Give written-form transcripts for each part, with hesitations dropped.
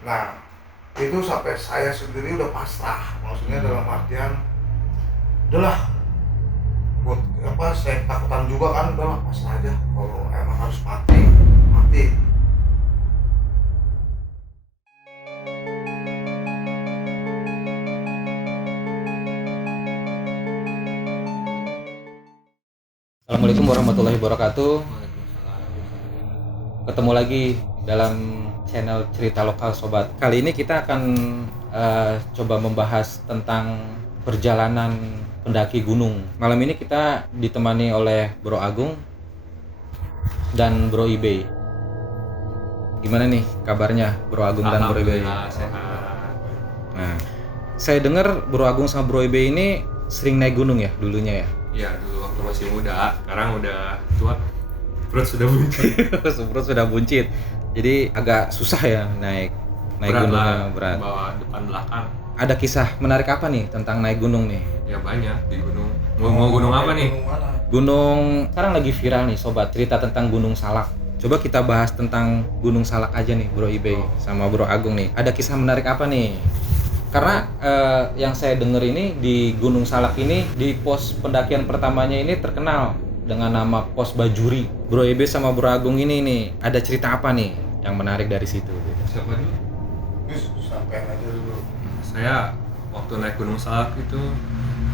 Nah itu sampai saya sendiri udah pasrah, maksudnya dalam artian udahlah, buat apa saya takutan juga kan, udahlah pasrah aja, kalau emang harus mati mati. Assalamualaikum warahmatullahi wabarakatuh. Ketemu lagi dalam channel cerita lokal sobat. Kali ini kita akan coba membahas tentang perjalanan pendaki gunung. Malam ini kita ditemani oleh Bro Agung dan Bro Ibe. Gimana nih kabarnya Bro Agung dan Bro Ibe? Alhamdulillah sehat. Nah, saya dengar Bro Agung sama Bro Ibe ini sering naik gunung ya dulunya ya? Ya dulu waktu masih muda, sekarang udah tua, perut sudah buncit. Perut sudah buncit, jadi agak susah ya naik Berat gunungnya, lah, berat. bawa depan belakang. Ada kisah menarik apa nih tentang naik gunung nih? Ya banyak di gunung. Mau gunung apa nih? Gunung mana? Gunung sekarang lagi viral nih sobat, cerita tentang Gunung Salak. Coba kita bahas tentang Gunung Salak aja nih Bro Ibe sama Bro Agung nih. Ada kisah menarik apa nih? Karena yang saya dengar ini di Gunung Salak ini, di pos pendakian pertamanya ini terkenal dengan nama Pos Bajuri. Bro Ibe sama Bro Agung ini nih, ada cerita apa nih yang menarik dari situ? Siapa dulu? Terus sampein aja dulu. Saya waktu naik Gunung Salak itu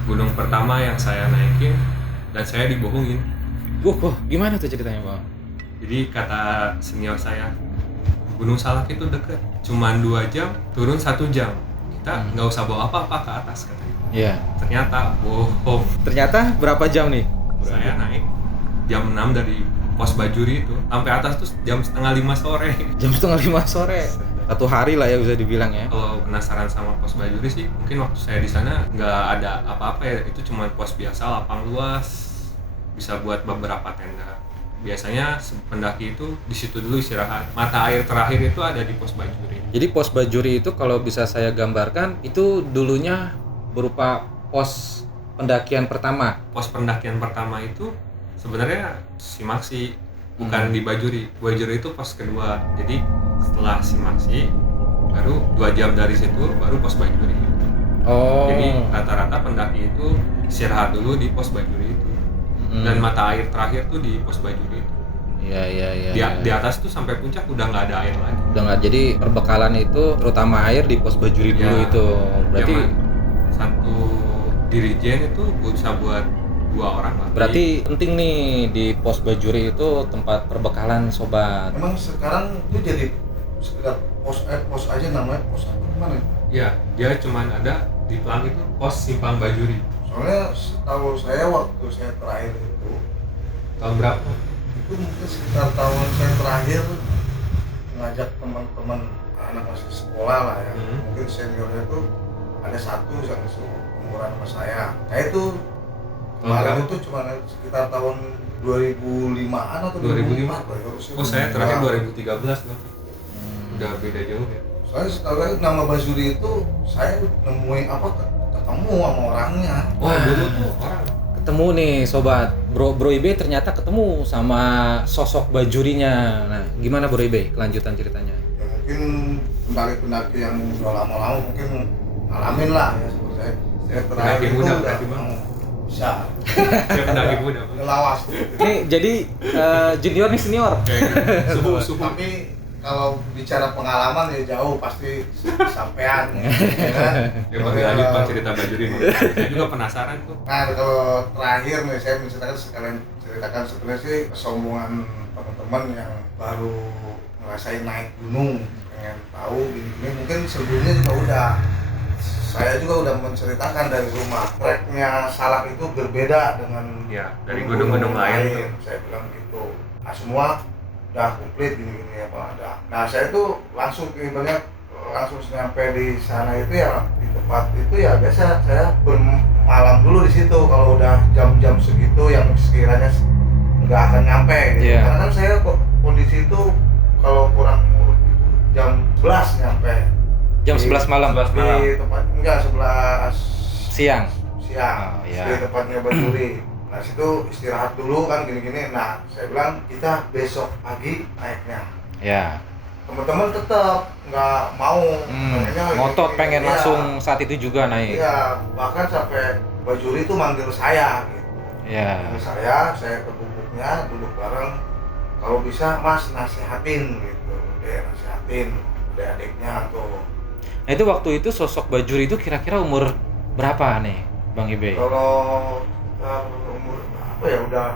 gunung pertama yang saya naikin dan saya dibohongin. Wah, gimana tuh ceritanya Bang? Jadi kata senior saya, Gunung Salak itu deket, cuman 2 jam, turun 1 jam. Kita nggak usah bawa apa-apa ke atas katanya. Iya. Ternyata bohong. Ternyata berapa jam nih? Saya naik jam 6 dari Pos Bajuri itu sampai atas tuh jam setengah 5 sore. Jam setengah 5 sore. 1 hari lah ya bisa dibilang ya. Kalau penasaran sama Pos Bajuri sih, mungkin waktu saya di sana nggak ada apa-apa ya, itu cuma pos biasa, lapang luas, bisa buat beberapa tenda. Biasanya pendaki itu di situ dulu istirahat. Mata air terakhir itu ada di Pos Bajuri. Jadi Pos Bajuri itu kalau bisa saya gambarkan itu dulunya berupa pos pendakian pertama. Pos pendakian pertama itu sebenarnya Simaksi, bukan di Bajuri. Bajuri itu pos kedua. Jadi setelah Simaksi baru 2 jam dari situ baru Pos Bajuri. Oh. Jadi rata-rata pendaki itu istirahat dulu di Pos Bajuri itu. Dan mata air terakhir tuh di Pos Bajuri itu. Iya. Di atas tuh sampai puncak udah nggak ada air lagi. Udah nggak, jadi perbekalan itu terutama air di Pos Bajuri dulu Ya, itu. Berarti satu dirijen itu bisa buat 2 orang lagi. berarti penting nih di Pos Bajuri itu tempat perbekalan sobat. Emang sekarang itu jadi sekedar pos aja, namanya pos apa gimana? Ya, dia cuman ada di Pelang itu Pos Simpang Bajuri. Soalnya setahu saya waktu saya terakhir itu Tahun berapa? mungkin sekitar tahun saya terakhir ngajak teman-teman anak masih sekolah lah ya. Mungkin seniornya itu ada satu yang umuran sama saya. Nah itu kemarin itu cuma sekitar tahun 2005-an atau 2005. Oh, saya terakhir 2013 loh. Udah beda jauh ya. Soalnya setahu saya nama Bajuri itu saya nemuin ketemu sama orangnya. Oh, dulu tuh orang. Ketemu nih sobat, Bro Ibe ternyata ketemu sama sosok Bajurinya. Nah, gimana Bro Ibe kelanjutan ceritanya? Ya mungkin pendaki-pendaki yang udah lama-lama mungkin ngalamin lah ya, seperti saya terakhir Pendaki itu muda, udah pendaki bang. bisa Saya pendaki muda. udah lawas tuh. Ini jadi junior nih senior. Suhu. Tapi kalau bicara pengalaman ya jauh pasti sampean ya kan? Ya bagi lanjut Pak cerita Bajuri. Saya juga penasaran tuh. Nah kalau terakhir nih saya sekalian ceritakan sebenarnya sih kesombongan teman-teman yang baru ngerasain naik gunung, pengen tahu ini mungkin sebelumnya juga udah, saya juga udah menceritakan dari rumah treknya Salak itu berbeda dengan Ya, dari gunung-gunung lain. saya bilang gitu. Nah semua udah komplit gini apa ada. Nah saya tuh langsung sampai di sana itu ya, di tempat itu ya biasa saya bermalam dulu di situ kalau udah jam-jam segitu yang sekiranya nggak akan nyampe gitu. Yeah. Karena kan saya kondisi itu kalau kurang jam 11 nyampe. Jam 11 malam. Di tempat enggak 11 Siang. siang. Oh, iya. Di tempatnya Bajuri. Nah situ istirahat dulu kan gini-gini. Nah saya bilang kita besok pagi naiknya. Ya. teman-teman tetap nggak mau. Ngotot pengen iya, langsung saat itu juga naik. iya, bahkan sampai Bajuri itu manggil saya gitu. Iya. Manggil saya ke gubuknya, duduk bareng, kalau bisa mas nasihatin gitu, nasihatin adik-adiknya tuh. Nah itu waktu itu sosok Bajuri itu kira-kira umur berapa nih Bang Ibe? Kalau umur apa ya, udah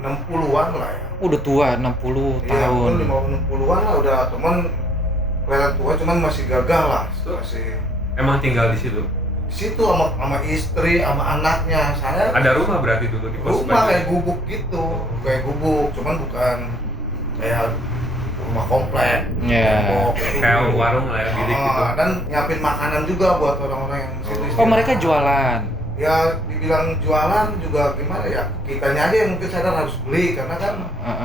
60-an lah ya. Udah tua, 60 Iya, tahun. 60-an lah udah, teman kelihatan tua cuman masih gagah lah, masih Emang tinggal di situ? di situ sama istri, sama anaknya. Saya Ada rumah berarti dulu di pos rumah Bajuri? kayak gubuk gitu, kayak gubuk, cuman bukan kayak rumah komplek. Iya. tembok, Kayak gitu. warung lah ya, bilik gitu. Dan nyiapin makanan juga buat orang-orang yang di situ. Oh mereka jualan. Ya dibilang jualan juga gimana ya, kitanya aja yang mungkin sadar harus beli, karena kan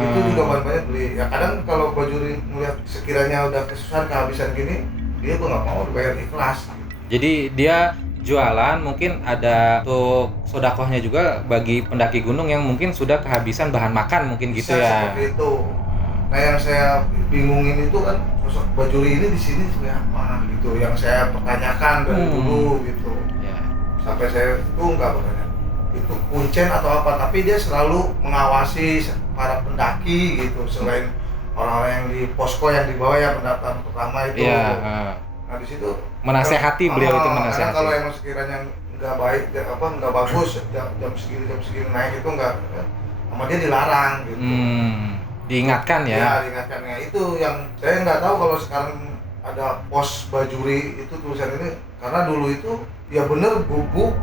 itu juga banyak beli. Ya kadang kalau Bajuri melihat sekiranya udah kesusahan kehabisan gini, dia tuh nggak mau dibayar ikhlas. Jadi dia jualan, mungkin ada untuk sodakohnya juga bagi pendaki gunung yang mungkin sudah kehabisan bahan makan mungkin gitu Bisa ya. seperti itu. Nah yang saya bingungin itu kan, sosok Bajuri ini di sini sebenarnya apa gitu, yang saya pertanyakan dari dulu gitu. Ya. Sampai saya tuh nggak bertanya itu kuncen atau apa, tapi dia selalu mengawasi para pendaki gitu, selain orang-orang yang di posko yang di bawah ya, pendaftaran pertama itu. Iya. Nah di situ Menasehati beliau itu karena menasehati. kalau emang sekiranya nggak baik, nggak bagus, jam segini naik itu nggak, sama dia dilarang gitu. Diingatkan ya. Ya diingatkannya itu yang saya nggak tahu kalau sekarang ada pos Bajuri itu tulisan ini, karena dulu itu ya bener gubuk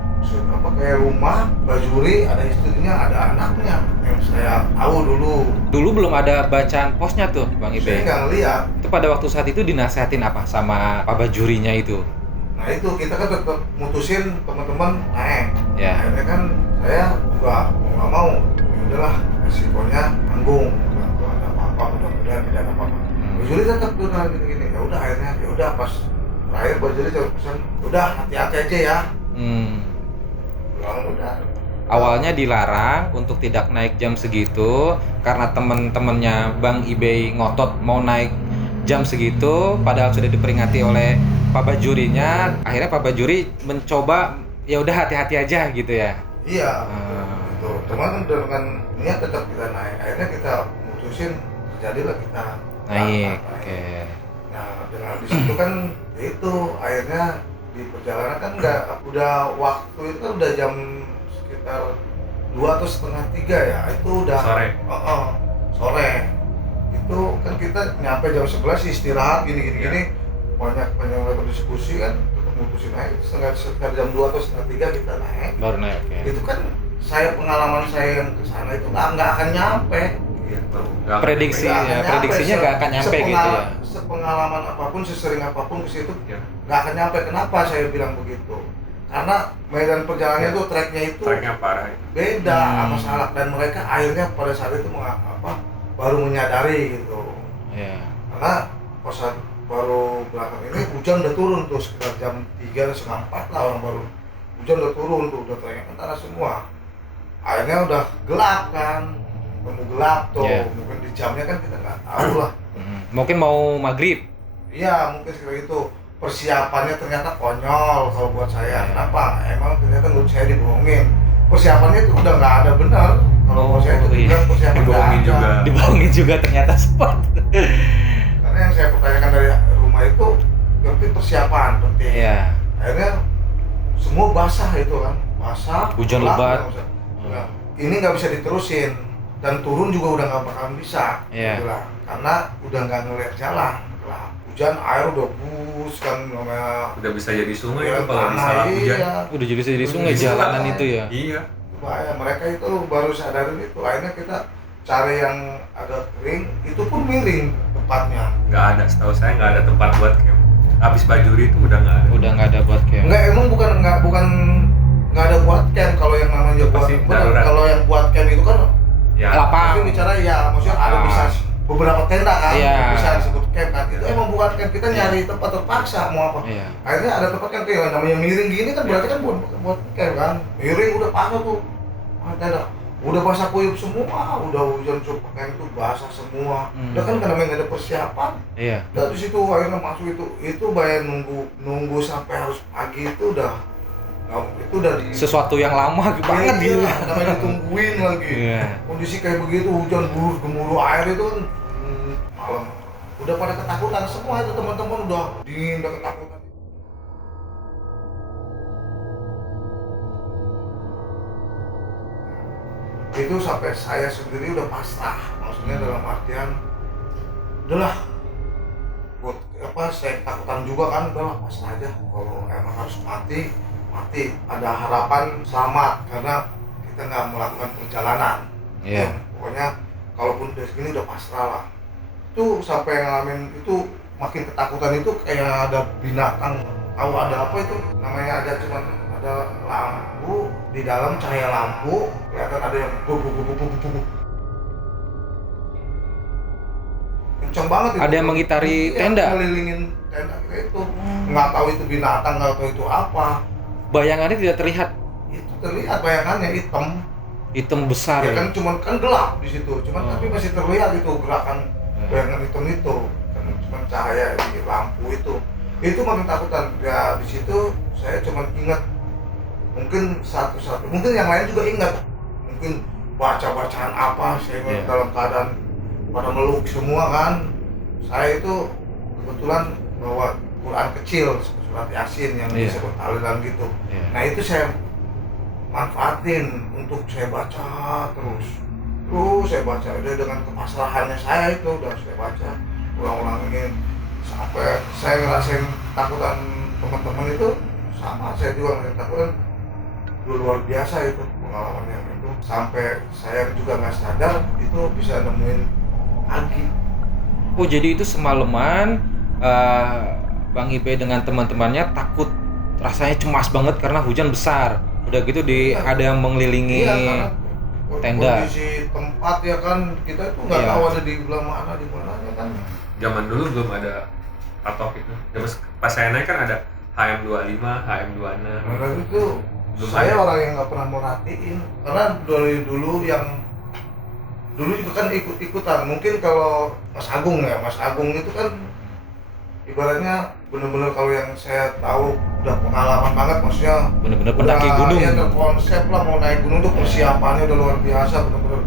apa kayak rumah Bajuri, ada istrinya, ada anaknya yang saya tahu dulu. Dulu belum ada bacaan posnya tuh Bang Saya Ibe. nggak ngeliat. Itu pada waktu saat itu dinasehatin apa sama Pak Bajurinya itu? Nah itu kita kan tetap mutusin teman-teman naik. Ya. Akhirnya kan saya juga nggak mau. Ya udahlah, resikonya tanggung. Kalau ada apa-apa, mudah-mudahan tidak ada apa-apa. Bajuri tetap udah gini-gini. Ya udah akhirnya, ya udah pas terakhir Bajuri coba pesan, udah hati-hati aja ya. Bilang udah. Awalnya dilarang untuk tidak naik jam segitu karena temen-temennya Bang Ibe ngotot mau naik jam segitu, padahal sudah diperingati oleh Pak Bajurinya. Akhirnya Pak Bajuri mencoba ya udah hati-hati aja gitu ya. Iya, itu. Cuman dengan niat tetap kita naik. Akhirnya kita mutusin, jadilah kita Naik. naik. Oke. Nah, dengan di situ kan itu akhirnya di perjalanan kan udah waktu itu kan udah jam sekitar 2 atau setengah 3 ya, itu udah Sore. Sore. Itu kan kita nyampe jam 11 istirahat gini banyak berdiskusi kan, untuk mutusin naik sekitar jam 2 atau setengah 3 kita naik. Baru naik. Oke. Itu kan pengalaman saya yang ke sana itu nggak akan nyampe gitu. Prediksi Nggak akan ya, nyampe. prediksinya nggak akan nyampe gitu ya. Sepengalaman apapun, sesering apapun ke situ Ya. nggak akan nyampe. Kenapa saya bilang begitu? Karena medan perjalanannya itu treknya itu Treknya parah itu. beda sama Salak, dan mereka akhirnya pada saat itu baru menyadari gitu. Iya. Karena pas saat baru belakang ini hujan udah turun tuh sekitar jam 3 setengah 4 lah, orang baru hujan udah turun tuh, udah treknya antara semua. Akhirnya udah gelap kan, temu gelap tuh. Yeah. Mungkin di jamnya kan kita nggak tahu lah. Mungkin mau maghrib. Iya, mungkin seperti itu. Persiapannya ternyata konyol kalau buat saya. Kenapa? Emang ternyata menurut saya dibohongin. Persiapannya itu udah nggak ada benar. Kalau buat saya itu bilang persiapan nggak Dibohongin ada. juga. Dibohongin juga ternyata spot. Karena yang saya pertanyakan dari rumah itu, yang penting persiapan penting. Iya. Akhirnya semua basah itu kan, basah. Hujan gelap, lebat. nggak bisa. Nah, ini nggak bisa diterusin, dan turun juga udah nggak bakalan bisa. Iya. Bilang. Karena udah nggak ngeliat jalan. Gelap. Hujan, air udah bus kan, namanya Udah bisa jadi sungai ya, itu kalau di tanah, salah hujan. iya. Udah jadi sungai Iya. jalanan itu ya. Iya. Bahaya. Mereka itu baru sadarin itu. Akhirnya kita cari yang agak kering, itu pun miring tempatnya. Nggak ada, setahu saya nggak ada tempat buat camp. Habis Bajuri itu udah nggak ada. Udah nggak ada buat camp. Enggak, emang bukan nggak ada buat camp. Kalau yang namanya buat Pasti darurat. kalau yang buat camp itu kan Ya. Lapang. pasti bicara ya, maksudnya ada Ah. bisa beberapa tenda kan, Iya. bisa disebut camp kan. Itu emang bukan camp, kita nyari tempat terpaksa mau apa. Iya. Akhirnya ada tempat camp kayak namanya miring gini kan, berarti kan buat camp kan. Miring udah pakai tuh. Tenda udah basah kuyup semua, udah hujan pakaian itu basah semua. Udah kan karena nggak ada persiapan. Iya. Dari situ akhirnya masuk itu bayar nunggu sampai harus pagi itu udah itu udah Sesuatu yang lama banget gitu. namanya ditungguin lagi. Iya. Kondisi kayak begitu, hujan gemuruh air itu kan malam. Udah pada ketakutan semua itu, teman-teman udah dingin, udah ketakutan. Itu sampai saya sendiri udah pasrah, maksudnya dalam artian udahlah, buat saya ketakutan juga kan, udahlah pasrah aja, kalau emang harus mati ada harapan selamat karena kita nggak melakukan perjalanan. Iya. Pokoknya kalaupun udah segini udah pasrah lah. Itu sampai ngalamin itu makin ketakutan, itu kayak ada binatang, tahu ada apa itu namanya, ada cuman ada lampu di dalam, cahaya lampu kelihatan ada yang kencang banget itu. Ada yang mengitari tenda, ngelilingin tenda itu. Nggak tahu itu binatang, nggak tahu itu apa, bayangannya tidak terlihat. itu terlihat bayangannya hitam Besar ya ya. kan, cuman kan gelap di situ, cuman tapi masih terlihat itu gerakan bayangan hitam itu kan, cuman cahaya di lampu itu makin takutan ya. Di situ saya cuman ingat, mungkin satu-satu, mungkin yang lain juga ingat, mungkin bacaan apa, saya ingat dalam keadaan pada meluk semua kan. Saya itu kebetulan bawa Quran kecil, surat Yasin yang disebut aliran gitu. Nah itu saya manfaatin untuk saya baca terus saya baca, udah dengan kepasrahannya saya itu udah saya baca ulang-ulangin sampai saya ngerasain takutan teman-teman itu sama, saya juga ngerasain takutan. Luar biasa itu pengalaman yang itu, sampai saya juga nggak sadar itu bisa nemuin pagi. Oh jadi itu semalaman Bang Ibe dengan teman-temannya takut, rasanya cemas banget karena hujan besar. Udah gitu ada yang mengelilingi tenda. Kondisi tempat ya kan, kita itu nggak tahu ada di belah mana di mananya kan. Zaman dulu belum ada patok itu. Pas saya naik kan ada HM25, HM26. Nah itu saya orang yang nggak pernah merhatiin, karena dari dulu juga kan ikut-ikutan. Mungkin kalau Mas Agung itu kan ibaratnya bener-bener, kalau yang saya tahu udah pengalaman banget, maksudnya bener-bener pendaki gunung. Iya, terkonsep lah mau naik gunung tuh, persiapannya udah luar biasa, bener-bener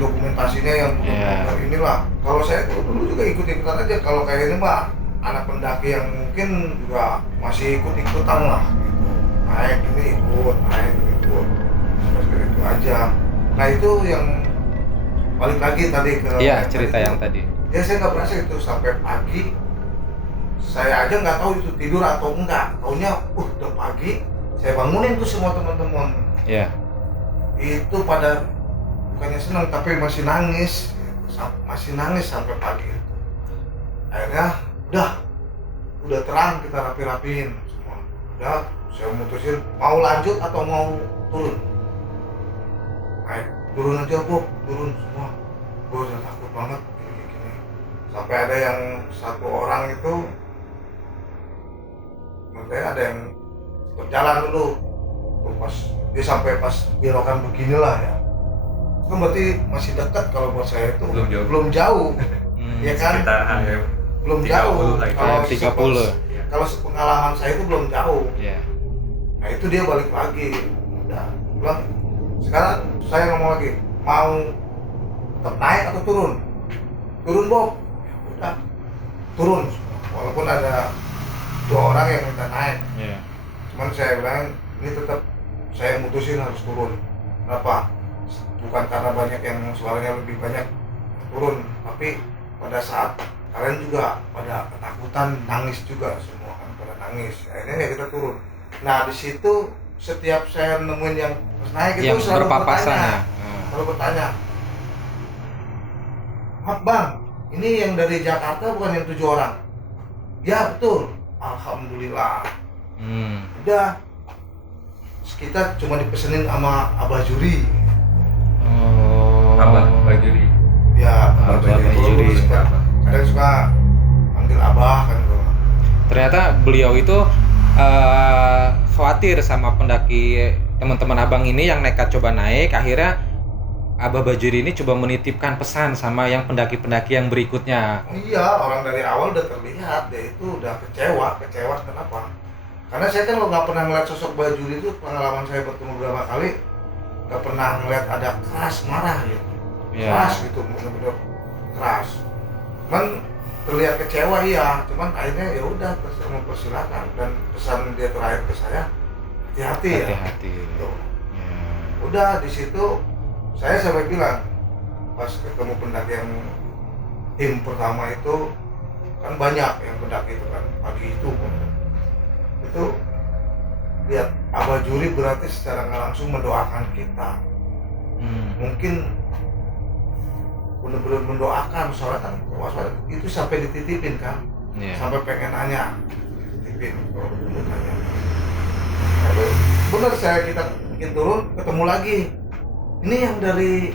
dokumentasinya yang bener-bener inilah. Kalau saya dulu juga ikut-ikutan aja, kalau kayak ini mah anak pendaki yang mungkin juga masih ikut-ikutan lah gitu. Naik ini ikut, seperti itu aja. Nah itu yang balik lagi tadi ke cerita yang tadi. Ya saya nggak berasa itu sampai pagi. Saya aja nggak tahu itu tidur atau enggak. Taunya, udah pagi. Saya bangunin tuh semua teman-teman. Iya. Itu pada bukannya senang tapi masih nangis sampai pagi. Akhirnya udah terang, kita rapi-rapiin semua. Udah, saya mutusin mau lanjut atau mau turun. Naik, turun aja Bu, turun semua. Gue udah takut banget gini. Sampai ada yang satu orang itu, makanya ada yang berjalan dulu. Tuh sampai pas belokan beginilah ya. Itu berarti masih dekat, kalau buat saya itu belum jauh. Ya kan? Belum jauh. Kalau 30. Kalau sepengalaman saya itu belum jauh. Iya. Nah itu dia balik lagi. Udah, bilang sekarang saya ngomong lagi, mau tetap naik atau turun? Turun Bob. Ya udah, turun. Walaupun ada 2 orang yang minta naik. Iya. Cuman saya bilang ini tetap saya mutusin harus turun. Kenapa? Bukan karena banyak yang suaranya lebih banyak turun, tapi pada saat kalian juga pada ketakutan, nangis juga semua kan, pada nangis. Akhirnya ya kita turun. Nah di situ setiap saya nemuin yang naik itu yang selalu berpapasan bertanya, ya. selalu bertanya, "Maaf Bang, ini yang dari Jakarta bukan yang 7 orang?" Ya betul, alhamdulillah. Udah, kita cuma dipesenin sama Abah Juri. Abah Juri. Ya, Abah Juri. Kadang suka panggil Abah kan. Ternyata beliau itu khawatir sama pendaki teman-teman abang ini yang nekat coba naik, akhirnya Abah Bajuri ini coba menitipkan pesan sama yang pendaki-pendaki yang berikutnya. Iya, orang dari awal udah terlihat dia itu udah kecewa kenapa? Karena saya kan nggak pernah ngeliat sosok Bajuri itu, pengalaman saya bertemu beberapa kali nggak pernah ngeliat ada keras marah gitu, keras gitu, bener-bener keras. Cuman terlihat kecewa iya, cuman akhirnya ya udah mempersilahkan, dan pesan dia terakhir ke saya hati-hati ya. Hati-hati. Gitu. Udah di situ saya sampai bilang pas ketemu pendaki yang tim pertama itu kan banyak yang pendaki itu kan pagi itu lihat Abah Juri berarti secara nggak langsung mendoakan kita. Mungkin benar-benar mendoakan, soalnya kan waspada itu sampai dititipin kan, sampai pengen nanya, dititipin kalau nanya. Lalu benar kita bikin turun ketemu lagi. Ini yang dari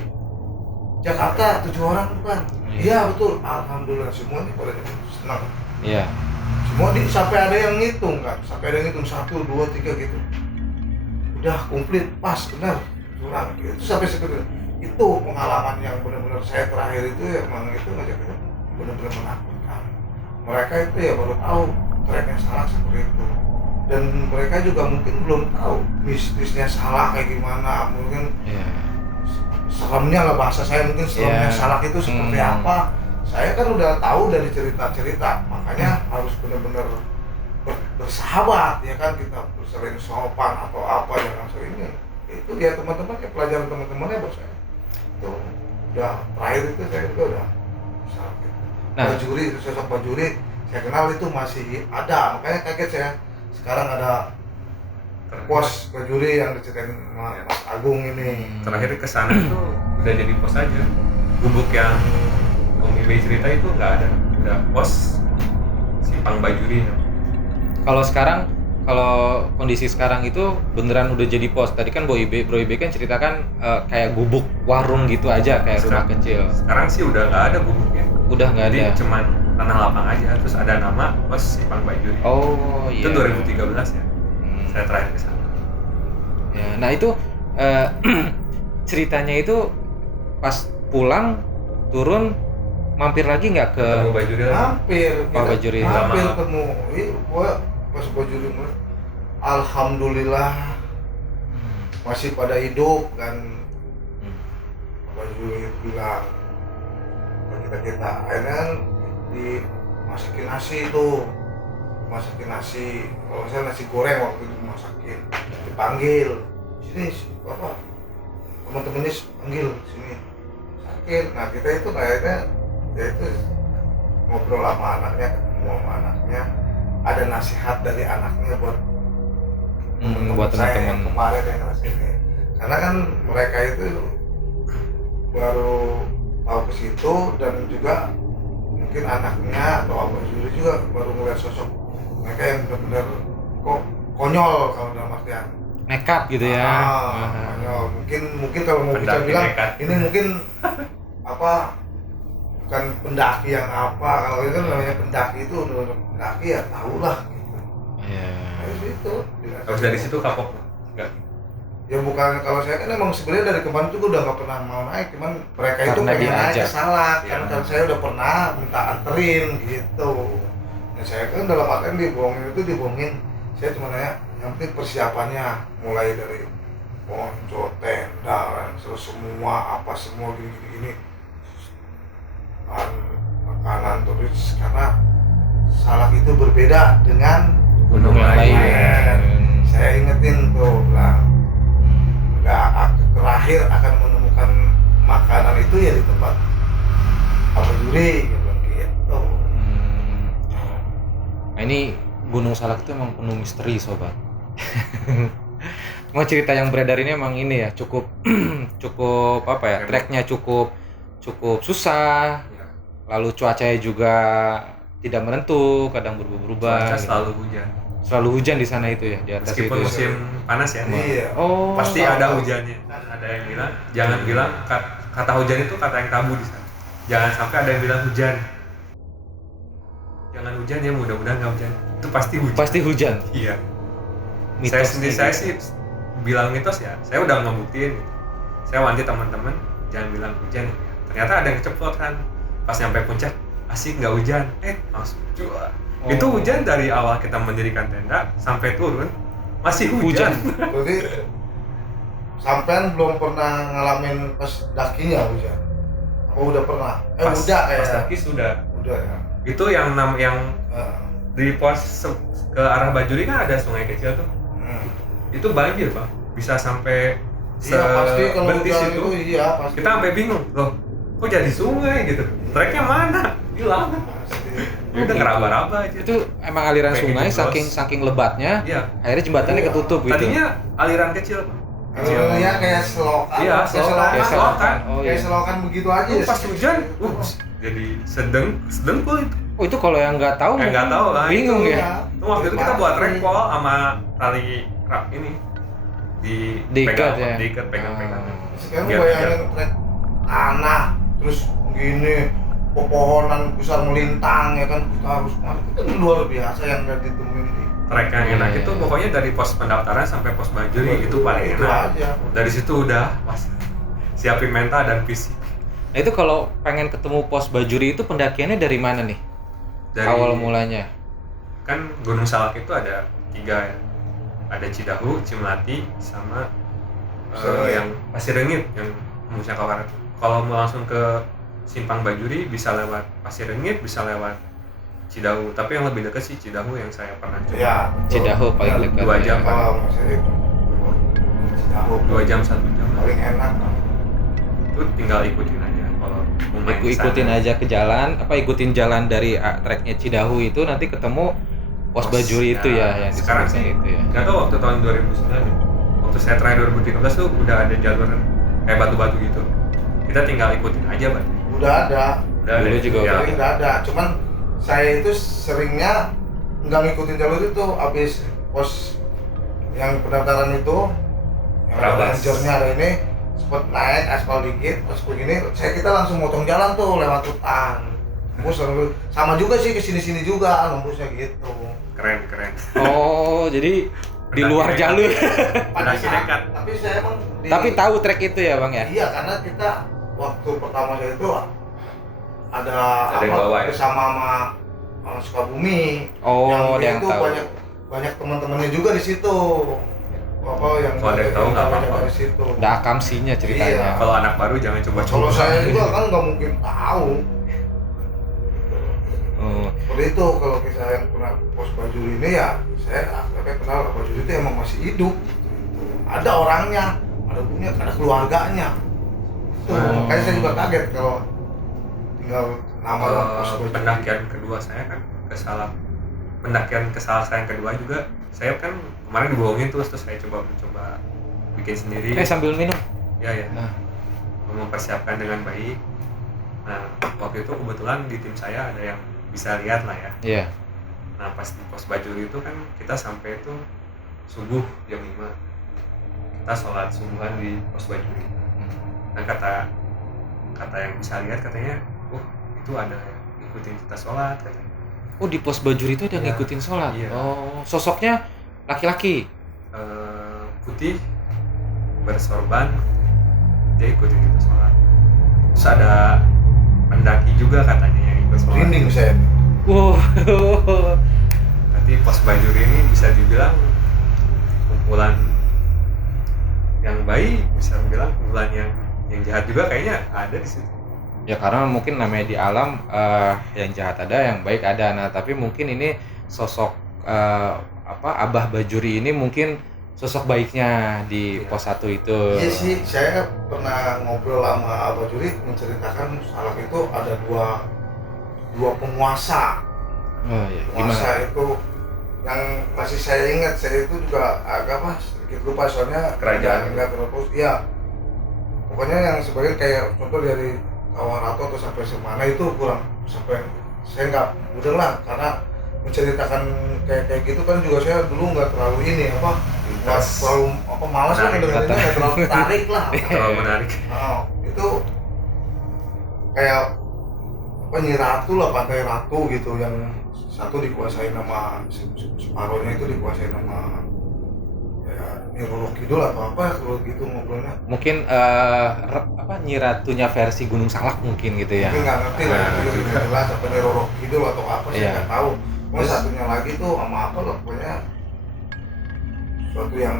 Jakarta 7 orang bukan? Iya betul, alhamdulillah semuanya pada senang. Iya. Semua sampai ada yang ngitung kan, sampai ada yang ngitung 1, 2, 3 gitu. Udah komplit pas benar curang gitu. Itu sampai seperti itu pengalaman yang benar-benar saya terakhir itu emang itu ngajaknya benar-benar menakutkan. Mereka itu ya baru tahu treknya salah seperti itu. Dan mereka juga mungkin belum tahu mistisnya salah kayak gimana, mungkin seremnya lah bahasa saya, mungkin seremnya salah itu seperti apa. Saya kan udah tahu dari cerita-cerita, makanya harus benar-benar bersahabat ya kan, kita sering sopan atau apa jangan sering itu ya teman-teman, kayak pelajaran teman-temannya buat saya itu udah terakhir itu saya juga udah salah gitu. Bajuri, sosok Bajuri saya kenal itu masih ada, makanya kaget saya sekarang ada pos Bajuri yang diceritain Mas Agung ini. Terakhir kesana tuh udah jadi pos aja. Gubuk yang Om Ibe cerita itu nggak ada, udah pos Simpang Bajuri. Kalau sekarang, kalau kondisi sekarang itu beneran udah jadi pos. Tadi kan Bro Ibe kan ceritakan kayak gubuk warung gitu aja, kayak rumah kecil. Sekarang sih udah nggak ada gubuknya. Udah nggak ada. Jadi cuman tanah lapang aja, terus ada nama pos Simpang Bajuri. Oh iya. Itu 2013 ya. Saya terakhir ke sana. Ya, nah itu ceritanya itu pas pulang turun mampir lagi nggak ke ketemu Bajuri lagi? Hampir Bajuri. Hampir ketemu. Gua pas Bajuri alhamdulillah masih pada hidup kan. Bajuri bilang kita akhirnya kan dimasakin nasi itu. Masakin nasi, kalau saya nasi goreng waktu itu dimasakin, dipanggil sini bapak, teman-temannya panggil sini sakit. Nah kita itu kayaknya ya itu ngobrol sama anaknya, ketemu sama anaknya, ada nasihat dari anaknya buat teman-teman kemarin yang ngerasain, karena kan mereka itu baru tahu ke situ, dan juga mungkin anaknya atau Abah Juri juga baru ngeliat sosok mereka yang benar-benar kok konyol, kalau dalam artian nekat gitu ya. Konyol. Mungkin kalau mau bisa bilang nekat. Ini mungkin apa, bukan pendaki yang apa, kalau itu namanya pendaki itu udah pendaki ya tahulah gitu. Dari situ. Terus dari situ kapok enggak? Ya bukan, kalau saya kan emang sebenarnya dari kemarin tuh udah nggak pernah mau naik, cuman mereka itu pengen naik ke Salak kan, karena saya udah pernah minta anterin gitu. Nah saya kan dalam artian dibohongin, saya cuma nanya yang penting persiapannya mulai dari ponco, tenda, semua gini makanan terus, karena Salak itu berbeda dengan gunung lain. Saya ingetin tuh bilang terakhir akan menemukan makanan itu ya di tempat Abah Juri gitu. Nah ini Gunung Salak itu emang penuh misteri sobat. Mau cerita yang beredar ini emang ini ya cukup apa ya, treknya cukup susah, lalu cuacanya juga tidak menentu, kadang berubah-ubah. Cuaca selalu hujan di sana itu ya, di atas. Meskipun itu musim panas ya. Iya. Oh, pasti ada hujannya. Ada yang bilang jangan bilang kata hujan itu kata yang tabu di sana. Jangan sampai ada yang bilang hujan. Jangan hujan ya, mudah-mudahan nggak hujan. Itu pasti hujan. Pasti hujan. Iya. Mitos Saya sih bilang mitos ya, saya udah ngebuktiin gitu. Saya wanti teman-teman jangan bilang hujan ya. Ternyata ada yang keceplosan kan. Pas nyampe puncak asik nggak hujan, langsung jual. Itu hujan dari awal kita mendirikan tenda sampai turun masih hujan. Berarti sampean belum pernah ngalamin pas dakinya hujan? Apa udah pernah? Udah kayak. Pas daki sudah. Udah ya. Itu yang di pos ke arah Bajuri kan ada sungai kecil tuh. Itu banjir Bang, bisa sampai Iya pasti kalau sebentis hujan itu. itu iya pasti. Kita sampai bingung, loh kok jadi sungai gitu, treknya mana? Hilang. Pasti. Udah ngeraba-raba aja. Itu emang aliran Kayak sungai gitu, Bos. saking lebatnya. Iya. Akhirnya jembatannya Iya. ketutup gitu. Tadinya aliran kecil Bang. Kecil. Ya kayak selokan. Iya, Kayak selokan. Kayak selokan. Oh Kayak iya. selokan begitu aja. Tuh, pas hujan, jadi sedengkul itu. Oh itu kalau yang nggak tahu Yang nggak tahu kan, bingung Itu ya. Tuh waktu itu kita buat rekpol sama tali rak ini Diikat ya. diikat pegang-pegang. Sekarang Biar- bayangin trek tanah terus gini pepohonan besar melintang ya kan kita harus itu kan luar biasa yang nggak ditemuin di Trek yang enak Iya. itu pokoknya dari pos pendaftaran sampai pos Bajuri itu paling itu enak. aja. Dari situ udah pas siapin mental dan fisik. Nah itu kalau pengen ketemu pos Bajuri itu pendakiannya dari mana nih? Dari Awal mulanya. kan Gunung Salak itu ada 3 ya. Ada Cidahu, Cimlati, sama Pasir yang Pasir Rengit yang Musa Kawar. Kalau mau langsung ke Simpang Bajuri bisa lewat Pasir Rengit, bisa lewat Cidahu. Tapi yang lebih dekat sih Cidahu yang saya pernah coba. Ya, betul. Cidahu paling Ya, dekat. 2 jam. kalau misalnya itu Cidahu 2 jam 1 jam. paling enak. Itu tinggal ikutin aja kalau mau main ke Ikutin sana. aja ke jalan, ikutin jalan dari treknya Cidahu itu nanti ketemu pos Bajuri itu ya yang sekarang disebutnya sih itu ya. nggak tahu waktu tahun 2009 ya. Waktu saya terakhir 2013 tuh udah ada jalur kayak batu-batu gitu, kita tinggal ikutin aja batu. Udah ada. Dulu ada. juga Ya, Tapi nggak ada. Cuman saya itu seringnya nggak ngikutin jalur itu habis pos yang pendaftaran itu yang ada Terabas. rangernya ada ini sempat naik aspal dikit pas begini kita langsung motong jalan tuh lewat hutan nembus sama juga sih kesini-sini juga nembusnya gitu keren Oh jadi di luar jalur. Pendaki nekat. tapi saya emang Tapi tahu trek itu ya bang ya? iya karena kita waktu pertama saya itu ada yang bawa ya? bersama sama Sukabumi Oh yang yang itu tahu. banyak teman-temannya juga di situ apa yang Kalau ada yang tahu nggak banyak apa-apa. dari situ Ada akamsinya ceritanya. Iya. Kalau anak baru jangan kalau coba-coba. saya juga kan nggak mungkin tahu Oh. seperti itu kalau kita yang pernah pos Bajuri ini ya saya akhirnya kenal Bajuri itu emang masih hidup ada orangnya ada keluarganya itu makanya saya juga kaget kalau tinggal nama pos Bajuri. Pendakian kedua saya kan pendakian ke Salak saya yang kedua juga saya kan kemarin dibohongin terus saya mencoba bikin sendiri. Sambil minum. Ya ya. Nah. Mempersiapkan dengan baik. Nah waktu itu kebetulan di tim saya ada yang bisa lihat lah ya. Iya. Nah pas di pos Bajuri itu kan kita sampai itu subuh jam 5 kita sholat subuhan di pos Bajuri. Nah kata yang bisa lihat katanya, itu ada yang ikutin kita sholat katanya. Oh di pos Bajuri itu ada Iya. ngikutin sholat. Iya. Oh sosoknya laki-laki. Putih bersorban dia ikutin kita sholat. Terus ada pendaki juga katanya yang ikut sholat. merinding saya Wow. Berarti pos Bajuri ini bisa dibilang kumpulan yang baik, bisa dibilang kumpulan yang jahat juga kayaknya ada di situ. Ya karena mungkin namanya di alam yang jahat ada, yang baik ada. Nah tapi mungkin ini sosok Abah Bajuri ini mungkin sosok baiknya di Iya. pos 1 itu. iya sih saya pernah ngobrol sama Abah Juri menceritakan Salak itu ada dua penguasa Oh iya. penguasa Gimana? itu yang masih saya ingat saya itu juga agak sedikit lupa soalnya Kerajaan. nggak terus iya pokoknya yang sebagai kayak contoh dari Kawarato atau sampai Semana itu kurang sampai saya nggak mudah lah karena menceritakan kayak gitu kan juga saya dulu nggak terlalu ini nggak terlalu malas lah Menarik, ngedengerinnya nggak terlalu tertarik lah Terlalu menarik. nah, itu kayak Nyi Ratu lah Pantai Ratu gitu yang satu dikuasai nama separuhnya itu dikuasai nama ya ya Niroro Kidul atau apa kalau gitu ngobrolnya. Mungkin Nyi Ratunya versi Gunung Salak mungkin gitu ya. Mungkin nggak ngerti lah, itu nggak jelas apa Niroro Kidul atau apa sih Iya. nggak tahu. Mau satunya lagi tuh sama apa loh, pokoknya suatu yang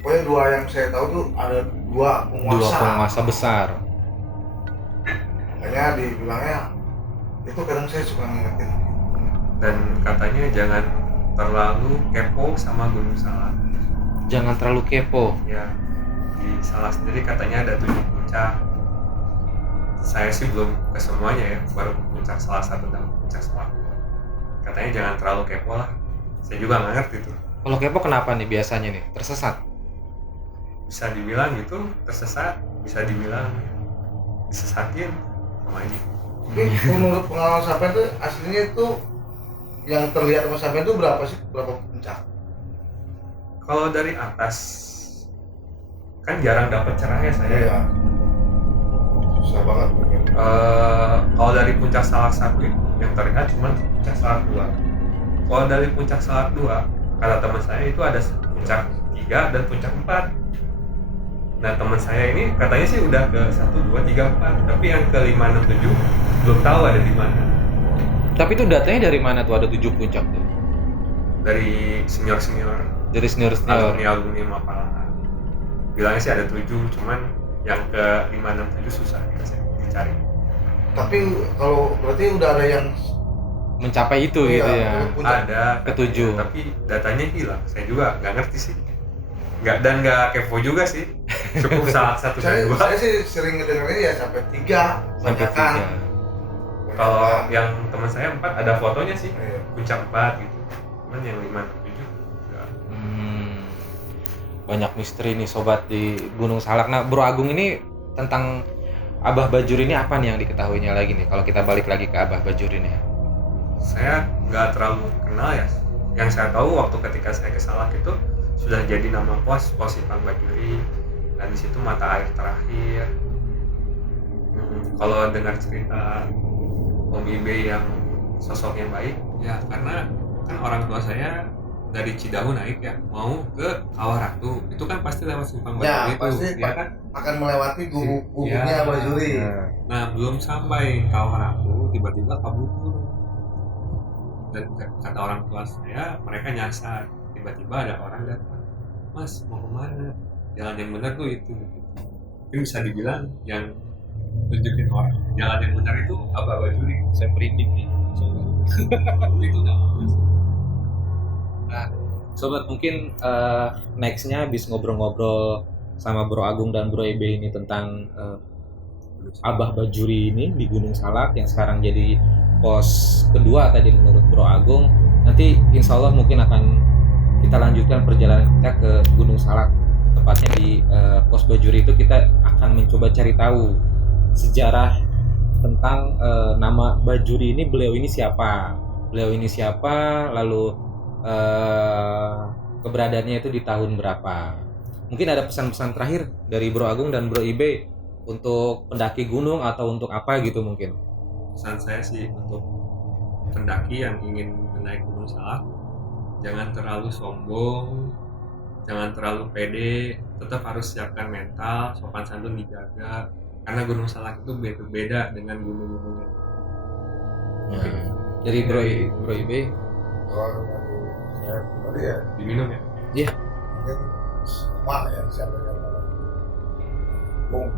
pokoknya dua yang saya tahu tuh ada dua penguasa besar. makanya dibilangnya itu kadang saya suka ngingetin Dan katanya jangan terlalu kepo sama Gunung Salak. Jangan terlalu kepo. Ya, di Salak sendiri katanya ada 7 puncak. Saya sih belum ke semuanya ya, baru ke puncak salah satu dan puncak Salak. Katanya jangan terlalu kepo lah. Saya juga nggak ngerti tuh. Kalau kepo kenapa nih biasanya nih? Tersesat. Bisa dibilang gitu tersesat, bisa dibilang disesatin, sama aja. tapi menurut pengalaman sampai tuh aslinya itu yang terlihat sama sampai itu berapa puncak? Kalau dari atas kan jarang dapat cahaya saya. Iya. Susah banget mungkin. Kalau dari puncak Salak 1 yang terlihat cuma puncak Salak 2. Kalau dari puncak Salak 2 kata teman saya itu ada puncak 3 dan puncak 4. Nah teman saya ini katanya sih udah ke 1, 2, 3, 4, tapi yang ke 5, 6, 7 belum tahu ada di mana. Tapi itu datanya dari mana tuh ada 7 puncak tuh? Dari senior-senior Dari senior-senior. alumni Mapalahan. Bilangnya sih ada 7, cuman yang ke 5, 6, 7 susah dicari. Tapi kalau berarti udah ada yang Mencapai itu gitu ya. puncak. Ada Ketujuh. tapi datanya hilang. Saya juga nggak ngerti sih. Nggak kepo juga sih. Cukup salah satu dan dua. Saya sih sering ngedengarnya ya sampai 3 Sampai banyakan. 3. Kalau yang teman saya 4 ada fotonya sih. Iya. Puncak 4 gitu. Cuman yang 5, 6, 7 enggak. Banyak misteri nih sobat di Gunung Salak. Nah, Bro Agung ini tentang Abah Bajur ini apa nih yang diketahuinya lagi nih? Kalau kita balik lagi ke Abah Bajur ini. Saya nggak terlalu kenal ya. Yang saya tahu waktu ketika saya ke Salak itu sudah jadi nama pos Ipang Bajuri, dan di situ mata air terakhir. Kalau dengar cerita Om Ibe yang sosoknya baik, ya karena kan orang tua saya dari Cidahu naik ya mau ke Kawah Ratu, itu kan pasti lewat Simpang Ya, Bajuri pasti itu, ya kan? akan melewati gubuknya Ya. Bajuri. Nah belum sampai Kawah Ratu tiba-tiba kabur. Dan kata orang tua saya, mereka nyasar, tiba-tiba ada orang datang, Mas mau kemana? Jalan yang benar tuh itu. Mungkin bisa dibilang yang tunjukin orang jalan yang benar itu Abah Bajuri. Saya merinding nih. Itu nggak apa-apa. Nah, sobat mungkin nextnya habis ngobrol-ngobrol sama Bro Agung dan Bro Ibe ini tentang Abah Bajuri ini di Gunung Salak yang sekarang jadi pos kedua tadi menurut Bro Agung. Nanti insya Allah mungkin akan kita lanjutkan perjalanan kita ke Gunung Salak, tepatnya di pos Bajuri itu kita akan mencoba cari tahu sejarah tentang nama Bajuri ini. Beliau ini siapa, lalu keberadaannya itu di tahun berapa. Mungkin ada pesan-pesan terakhir dari Bro Agung dan Bro Ibe untuk pendaki gunung atau untuk apa gitu mungkin. Pesan saya sih untuk pendaki yang ingin naik Gunung Salak, jangan terlalu sombong, jangan terlalu pede, tetap harus siapkan mental, sopan santun dijaga, karena Gunung Salak itu beda dengan gunung-gunung lain. Nah, dari Bro Ibe. Kalau saya pribadi ya Diminum ya. Iya. mungkin semua ya siapa yang mau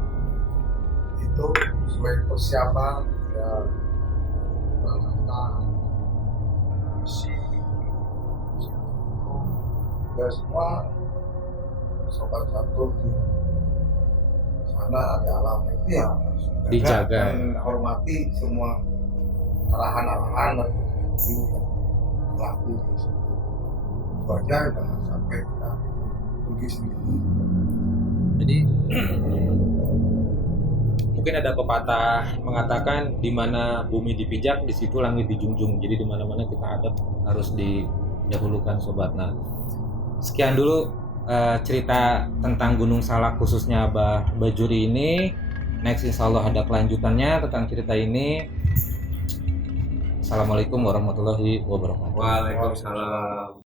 itu sebagai persiapan ya peralatan isi ya semua sopan santun di sana ada alam itu ya harus Dijaga. dan hormati semua arahan-arahan dan pelaku di situ. Itu aja, jangan sampai kita rugi sendiri. Jadi mungkin ada pepatah mengatakan di mana bumi dipijak di situ langit dijunjung. Jadi di mana-mana kita hadap harus didahulukan sobat. Nah, sekian dulu cerita tentang Gunung Salak khususnya Abah Bajuri ini. Next insya Allah ada kelanjutannya tentang cerita ini. Assalamualaikum warahmatullahi wabarakatuh. Waalaikumsalam.